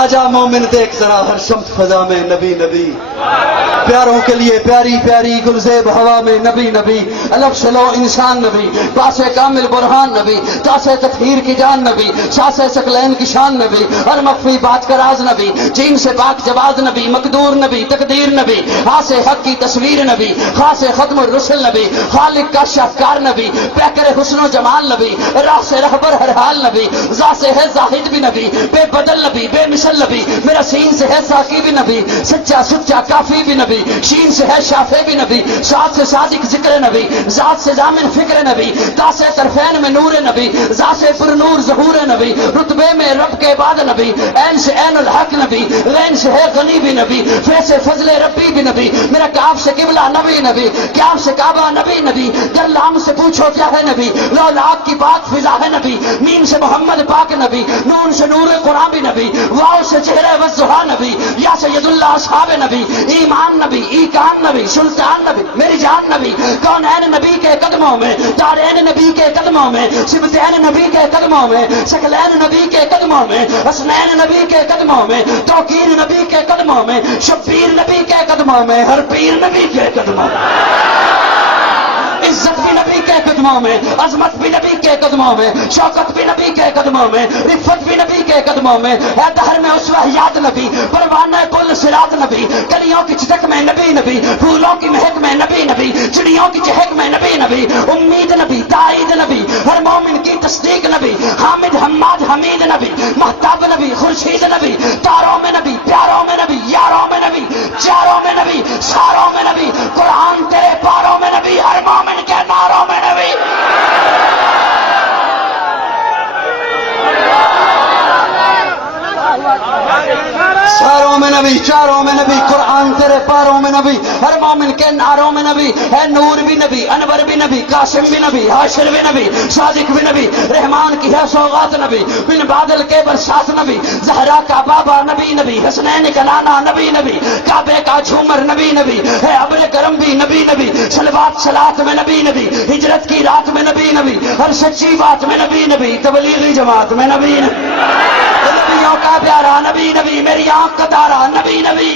آجا مومن دیکھ ذرا ہر شمت فضا میں نبی نبی، پیاروں کے لیے پیاری پیاری گلزیب ہوا میں نبی نبی، الگ شلو انسان نبی، پاس کامل برہان نبی، تاس تطہیر کی جان نبی، شاس سکلین کی شان نبی، ہر مخفی بات کا راز نبی، جین سے پاک جواز نبی، مقدور نبی، تقدیر نبی، خاص حق کی تصویر نبی، خاص ختم الرسل نبی، خالق کا شاہکار نبی، پیکر حسن و جمال نبی، راہ سے رہبر ہر حال نبی، ذات سے ہے زاہد بھی نبی، بے بدل نبی، بے مثل نبی، میرا سین سے ہے ساقی بھی نبی، سچا سچا کافی بھی نبی، شین سے ہے شافع بھی نبی، شاد سے صادق ذکر نبی، ذات سے ضامن فکر نبی، تا سے طرفین میں نور نبی، ذات سے پر نور ظہور نبی، رتبے میں رب کے بعد نبی، عین سے عین الحق نبی، غین سے ہے غنی بھی نبی، فے سے فضل ربی بھی نبی، میرا کاف سے قبلہ نبی نبی، کاف سے کعبہ نبی نبی، گر لام سے پوچھو کیا ہے نبی، لو لاک کی بات فضا ہے نبی، میم سے محمد پاک نبی، نون سے نور قرآن بھی نبی، واؤ سے چہرہ وضحا نبی، یا سید اللہ اصحاب نبی، ایمان نبی، ایکان نبی، سلطان نبی، میری جان نبی، کونین نبی کے قدموں میں، دارین نبی کے قدموں میں، سبتین نبی کے قدموں میں، شکلین نبی کے قدموں میں، حسنین نبی کے قدموں میں، توقیر نبی کے قدموں میں، شبیر نبی کے قدموں میں، ہر پیر نبی کے قدموں میں، عزت بھی نبی کے قدموں میں، عظمت بھی نبی کے قدموں میں، شوکت بھی نبی کے قدموں میں، رفت بھی نبی کے قدموں میں، ہے دہر میں اسوہ یاد نبی، پروانہ کل صراط نبی، کلیوں کی چٹک میں نبی نبی، پھولوں کی مہک میں نبی نبی، چڑیوں کی چہک میں نبی نبی، امید نبی، تائید نبی، ہر مومن کی تصدیق نبی، حامد حماد حمید نبی، مہتاب نبی، خورشید نبی، تاروں میں نبی، پیاروں میں نبی، یاروں میں نبی، چاروں میں نبی، ساروں میں نبی، قرآن تیرے پاروں میں نبی، ہر مومن کے ناروں میں نبی، ساروں میں نبی، چاروں میں نبی، قرآن تیرے پاروں میں نبی، ہر مومن کے ناروں میں نبی، ہے نور بھی نبی، انور بھی نبی، قاسم بھی نبی، حاشر بھی نبی، صادق بھی نبی، رحمان کی ہے سوغات نبی، بن بادل کے برسات نبی، زہرا کا بابا نبی نبی، حسنین کا نانا نبی نبی، کعبے کا جھومر نبی نبی، ہے ابر کرم بھی نبی نبی، صلوات صلات میں نبی نبی، ہجرت کی رات میں نبی نبی، ہر سچی بات میں نبی نبی، تبلیغی جماعت میں نبی نبی، نبیوں کا پیارا نبی نبی، میری آنکھ کا تارا نبی نبی،